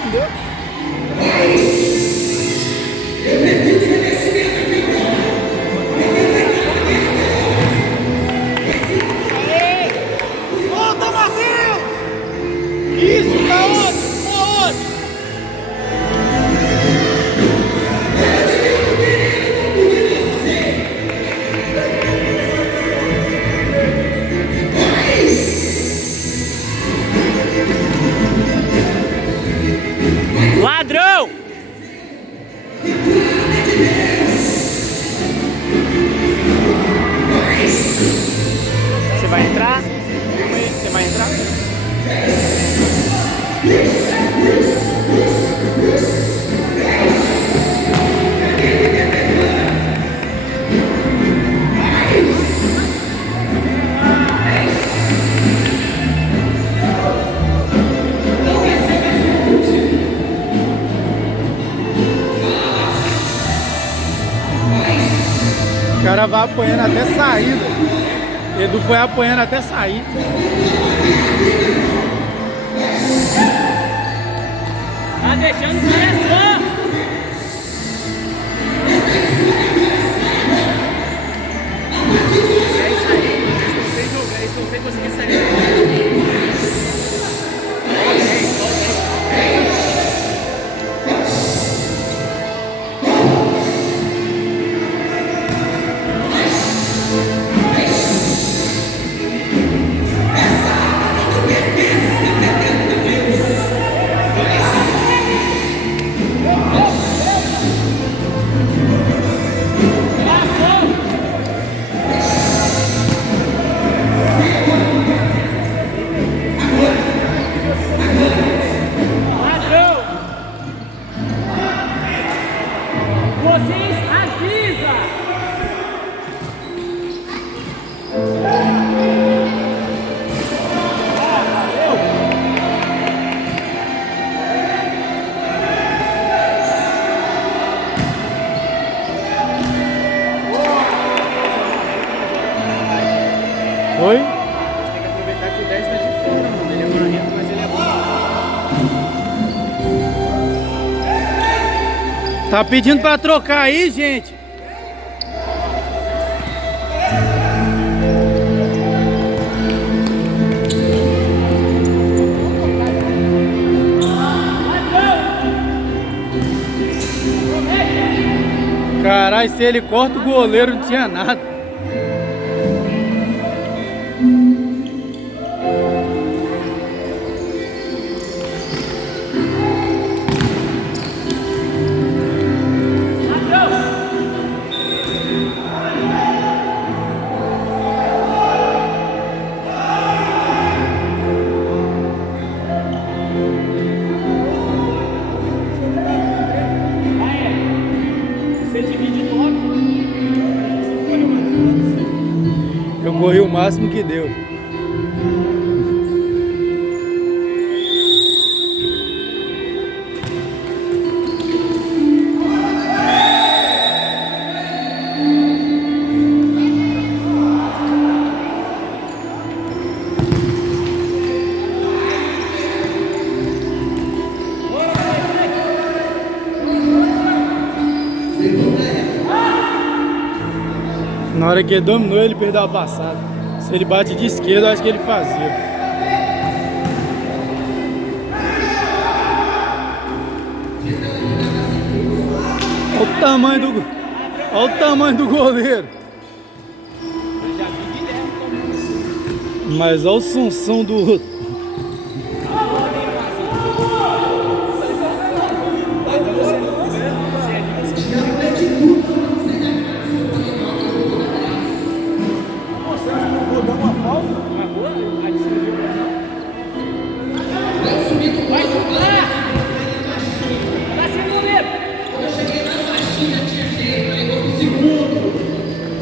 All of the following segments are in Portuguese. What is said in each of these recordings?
entendeu? Volta, Matheus! Isso, tá onde? Tá onde? Ladrão! Você vai entrar? Você vai entrar? O cara vai apanhando até sair. Edu foi apanhando até sair. Tá deixando o cara só. É isso aí. Eles estão sem conseguir sair. Vocês avisa! Oi? A gente tem que aproveitar que o 10 tá de fora, mano. Ele é marrento, mas ele é bom. Tá pedindo pra trocar aí, gente? Caralho, se ele corta o goleiro, não tinha nada. Eu corri o máximo que deu. Na hora que ele dominou, ele perdeu a passada. Se ele bate de esquerda, eu acho que ele fazia. Olha o tamanho do goleiro. Mas olha o Sansão do outro.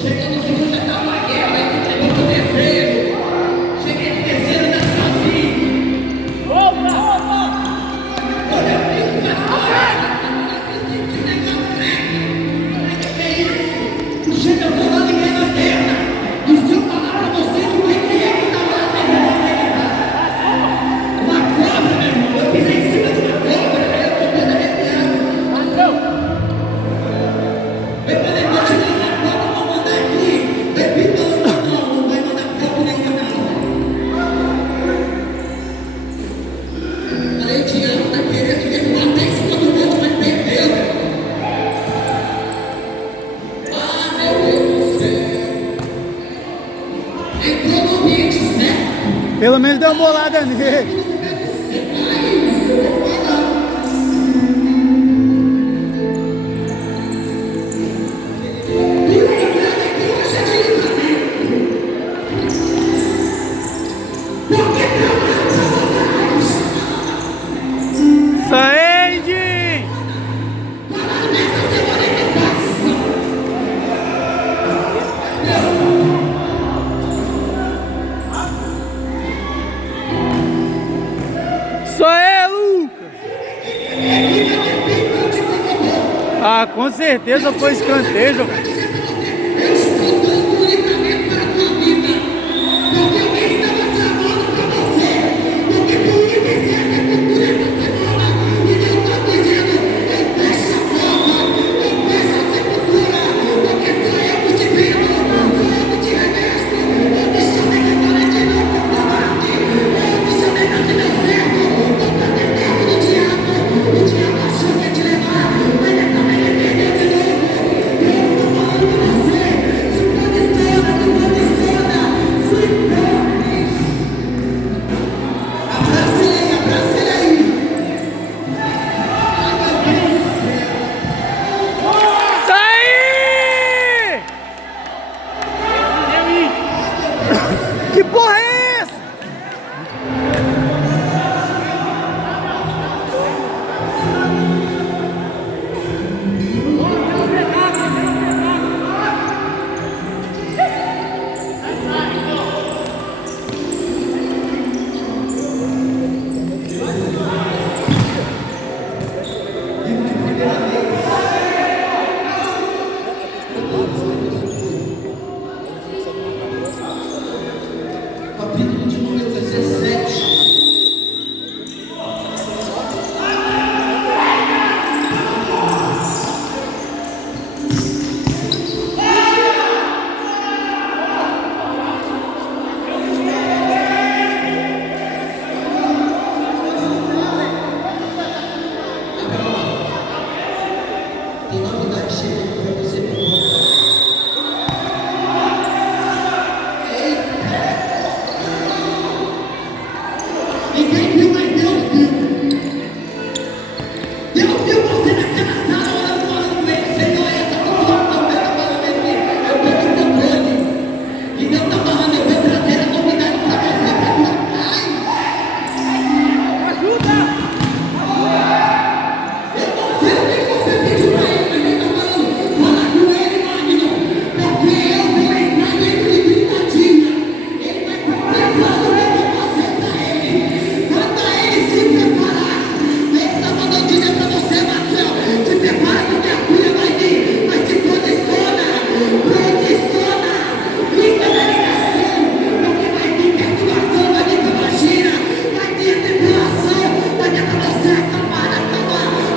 Cheguei no segundo, já tava a guerra, aí tu pegou o terceiro. Cheguei no terceiro da sozinho. uma bolada nele. Ah, com certeza foi escanteio, cara. Que porra é essa? Capítulo de número 17. Tem novidade chegando para você, meu irmão. Ninguém viu, mas Deus viu. Deus viu você naquela sala orando, falando com ele. Senhor, essa confusão também está falando aqui. Eu estou no controle. E Deus está falando, eu vou trazer a novidade para você, para tua paz. Ajuda! Eu não sei o que você pediu para ele, mas ele está falando. Fala com ele, Magno. Porque eu vou entrar dentro de 30 dias. Ele vai completar o que eu vou fazer para ele. Manda ele se preparar. Ele está mandando dizer para você, Marcelo. Se prepara porque a cura vai vir. Mas se posiciona. Posiciona. Fica na ligação. Porque vai vir perturbação, vai vir cabagira. Vai vir tribulação. Vai vir para você acabar.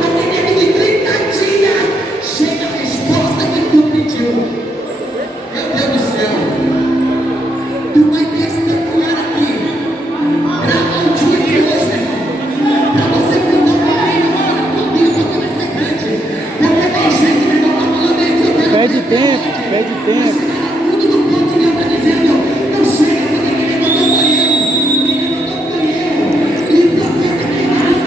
Vai ter dentro de 30 dias. Chega a resposta que tu pediu. Meu Deus do céu. Tu vai testemunhar aqui. Grava o dia de hoje, meu irmão. Pra você contar pra mim agora, tua vida vai ser grande. Porque tem gente, meu irmão, tá falando isso. Eu quero Pede tempo, pede tempo. chegar no fundo do ponto e Deus tá dizendo, eu chego porque ninguém mandou por eu. Ninguém mandou por eu. E o profeta me manda.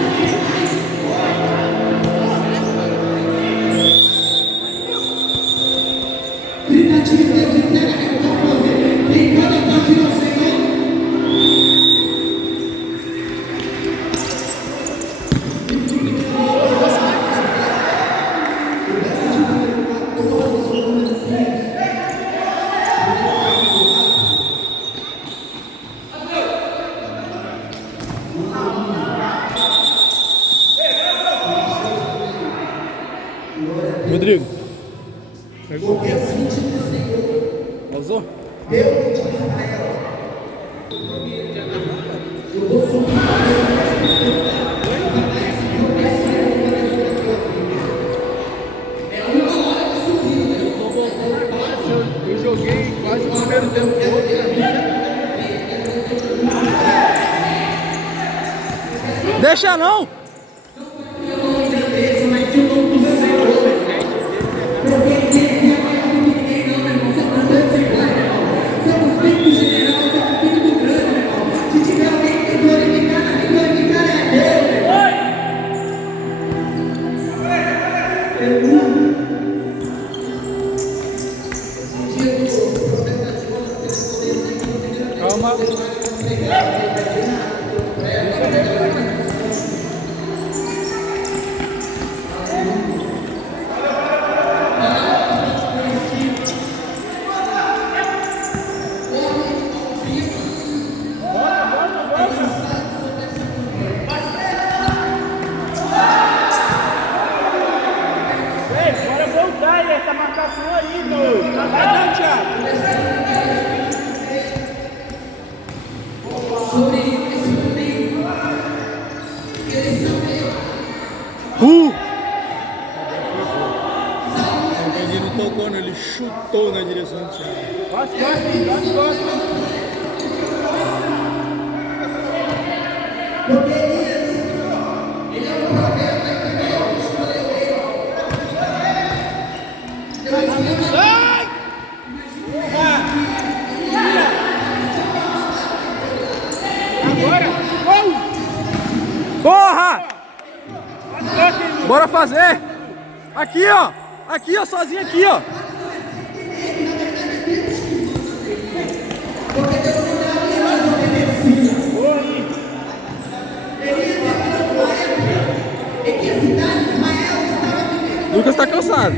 30 dias Deus entrega a resposta. Quem pode aplaudir ao Senhor? Rodrigo. Pegou? Porque assim diz o Senhor, Pausou? Deus de Israel. Eu vou soprar. É uma hora de subir, né? Eu joguei quase o primeiro tempo todo. Deixa não! Se tiver alguém essa marcação aí, doido. Vai dar, Thiago. Ele não tocou, não, ele chutou na direção do Thiago. Gosta. Sai! Agora! Porra! Bora fazer! Aqui, ó! Aqui, ó, sozinho aqui, ó! Lucas tá cansado.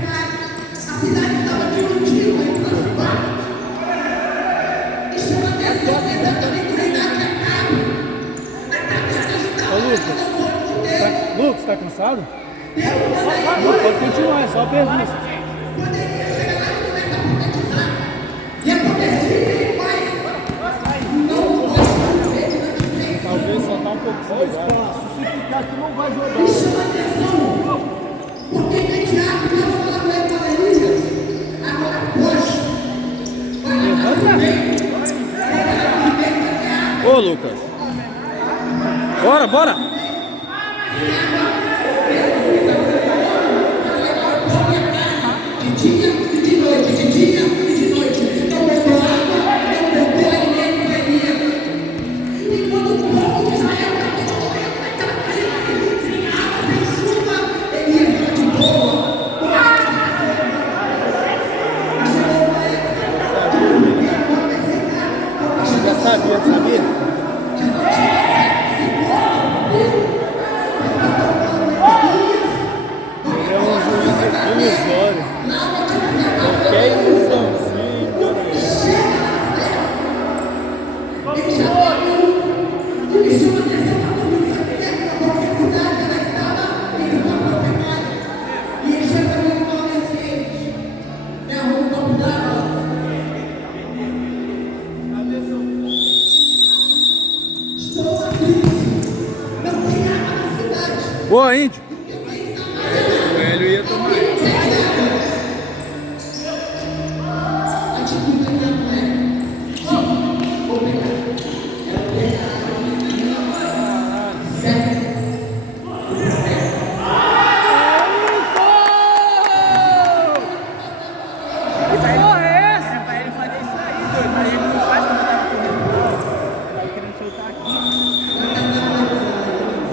Ô, Lucas, tá cansado? Não, pode continuar, é só pergunta. Talvez só tá um pouco desligado. Se ficar, tu não vai jogar. Porque tem Thiago que não fala com ele, aleluia. Agora, hoje. Ô, Lucas. Bora! De dia e de noite, de dia e de noite. Não botou água, não botou alimento para ele. E quando o povo de Israel naquela terra, sem água, sem chuva, ele ia ficar de boa. Já sabia? É um juízo ilusório. Qualquer ilusãozinha engana Boa, Índio! o velho ia tomar essa.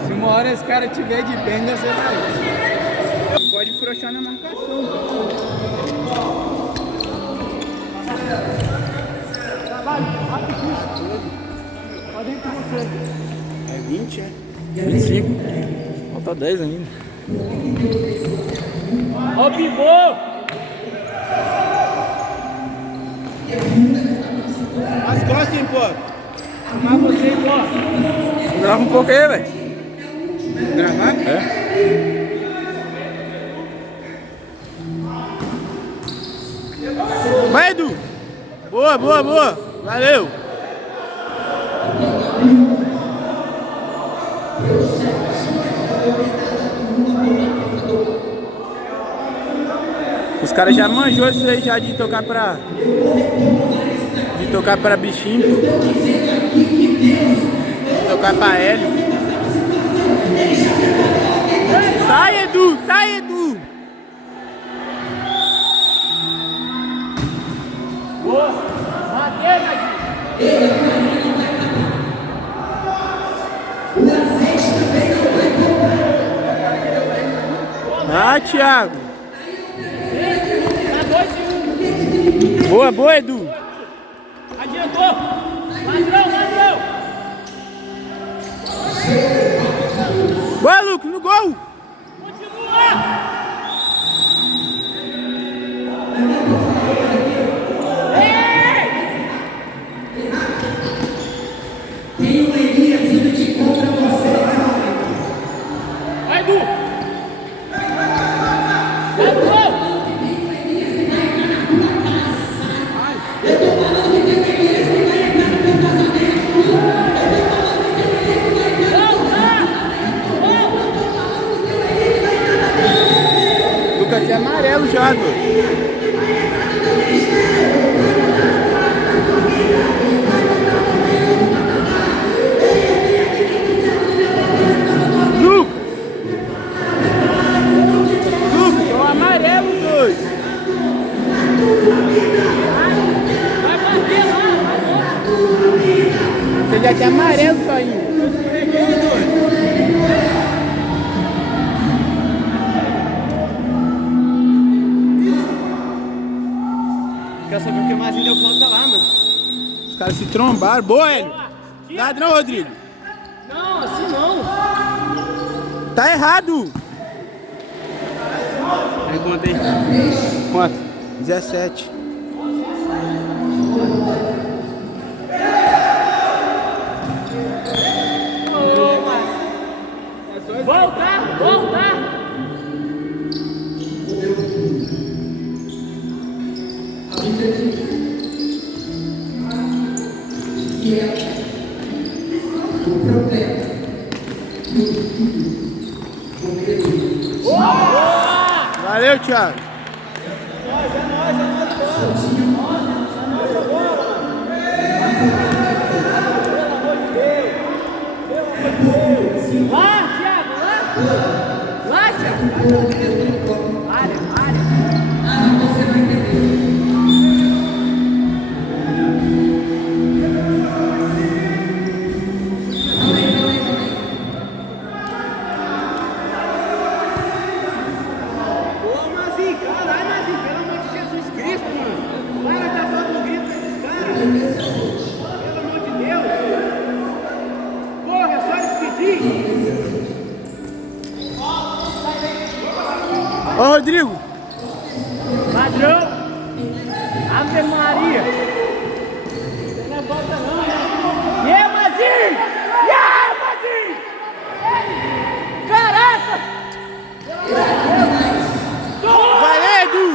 Se uma hora esse cara tiver de benga, você vai. Pode frouxar na marcação. Pode ir com você. É 20, é? 25. Falta 10 ainda. Ó o pivô! As costas, hein, pô? Chamar você, pô. Grava um pouco aí, velho. Gravar? É. Vai, Edu! Boa! Valeu! Os caras já manjou isso aí já de tocar pra bichinho, de tocar pra hélio. Sai, Edu! Boa! Mantém, Ah, Thiago! Tá 2 e 1. Boa, Edu! Adiantou! Ladrão! Boa, Lucas, no gol! Continua! Tem uma Elias vindo de contra você. Vai, Edu! Vai, Edu! vai ser amarelo já, doido. Lucas, é o amarelo, doido. Vai bater lá, Você já tem amarelo saindo. Quer saber o que mais deu falta lá, mano? Os caras se trombaram. Boa, Hélio. Nada não, Rodrigo. Não, assim não. Tá errado. Aí contei. Quanto? 17. Voltar, voltar. Valeu, Thiago. Lá, Thiago, lá. Lá, Thiago. Área. Ô, Mazinho, caralho, Mazinho, pelo amor de Jesus Cristo, mano. Para de dar no grito desses caras. Pelo amor de Deus. Porra, é só despedir. Ô, Rodrigo. Padrão. Ave Maria. Não é volta não, né? E aí, Mazinho? E aí, Mazinho? Caraca! Valeu, Edu.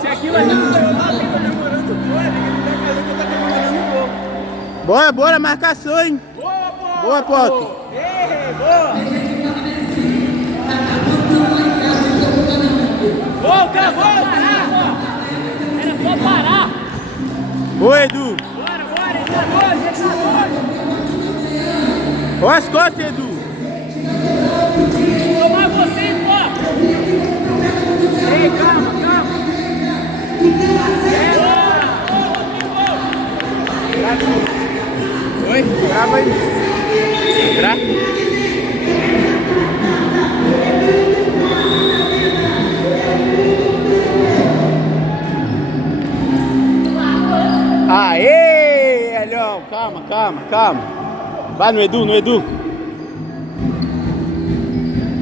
Se aquilo ali não foi lá, fica demorando fora, ele tá fazendo que eu tô demorando um pouco. Bora, bora, marcação, hein? Boa, Potter. Ei, boa! Volta, volta! Era só parar! Boa, Edu. Bora, bora, ele tá doido, ele tá doido! Olha as costas, Edu. Tomar você, pô! Ei, calma, calma! Oi? Grava aí. Entrar? Aê, Elião. Calma, calma, calma. Vai no Edu, no Edu.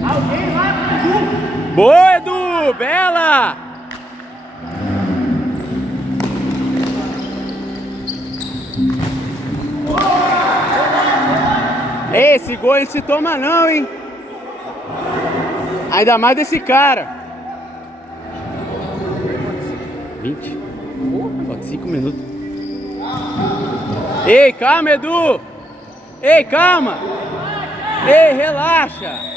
Alguém lá pro Boa, Edu. Bela. Esse gol não se toma não, hein? Ainda mais desse cara. 20. Falta 5 minutos. Ei, calma, Edu. Ei, calma. Ei, relaxa.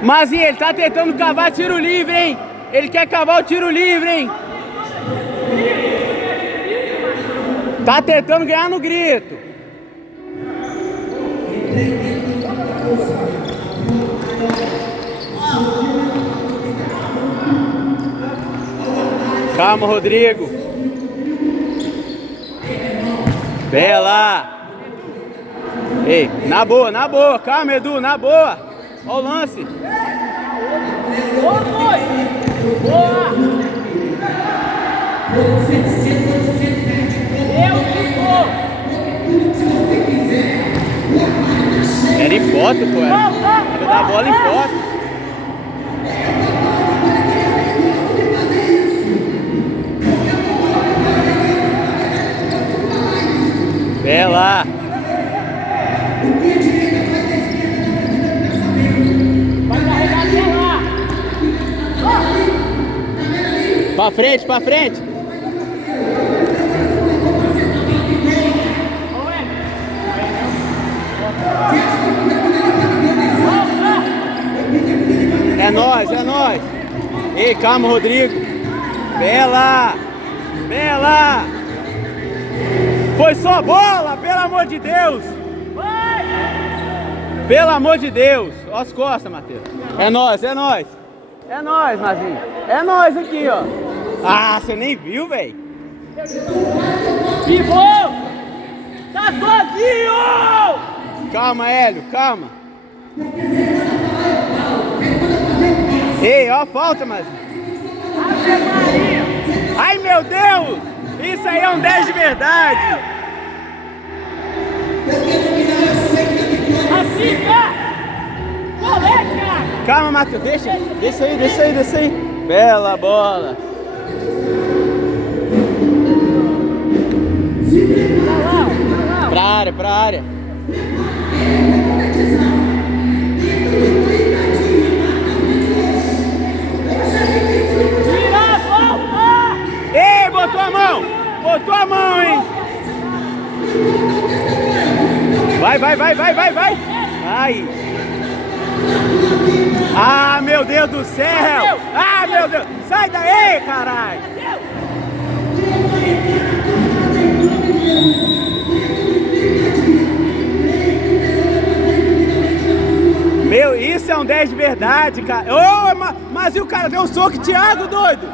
Mazinho, ele tá tentando cavar tiro livre, hein? Ele quer cavar o tiro livre, hein? Tá tentando ganhar no grito. Calma, Rodrigo. Bela. Ei, na boa. Calma, Edu, na boa. Olha o lance. Boa, foi! Boa! Eu ficou! Era em foto, pô. Era da bola em foto. Bela. Vai Pra frente, pra frente. É nóis, é nóis. Ei, calma, Rodrigo. Bela! Bela! Foi só bola, pelo amor de Deus! Pelo amor de Deus! Ó as costas, Matheus. É nóis, é nóis. É nóis, Mazinho. É nóis aqui, ó. Ah, você nem viu, velho? Pivô! Tá sozinho! Calma, Hélio, calma. Ei, ó a falta, Mazinho. Ave Maria! Ai, meu Deus! Isso aí é um 10 de verdade! Assim, cara! Colega! Calma, Matheus, deixa aí, deixa aí, deixa aí. Bela bola. Pra área, pra área. Tira a volta! Ei, botou a mão! Botou a mão, hein? Vai, vai, vai, vai, vai, vai! Ai! Ah, meu Deus do céu! Ah, meu Deus! Sai daí, caralho! Meu, isso é um 10 de verdade, cara. Ô, mas e o cara deu um soco, Thiago, doido?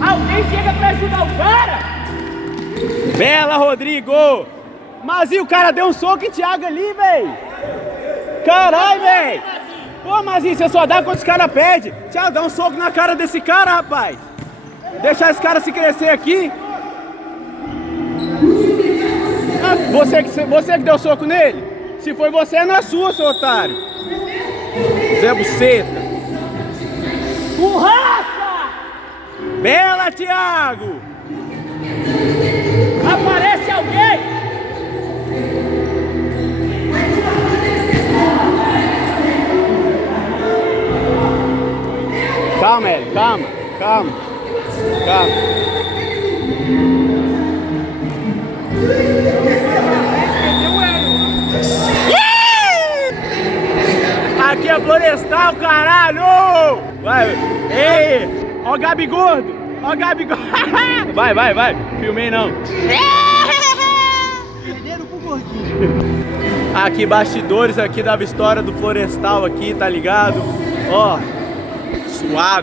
Alguém chega pra ajudar o cara? Bela, Rodrigo! Mas e o cara deu um soco em Thiago ali, véi? Caralho, véi! Pô, Mazinho, você só dá quando os caras pedem. Thiago, dá um soco na cara desse cara, rapaz. Deixar esse cara se crescer aqui. Ah, você que deu soco nele? Se foi você, não é sua, seu otário. Zé Buceta. Burraça! Bela, Thiago! Aparece alguém! Calma, Hélio, calma, calma, calma. Aqui é Florestal, caralho! Vai, ei! Ó o Gabi Gordo! Ó o Gabi Gordo! Vai, vai, vai! Filmei não! Perderam pro gordinho. Aqui, bastidores aqui da história do Florestal aqui, tá ligado? Ó, suave.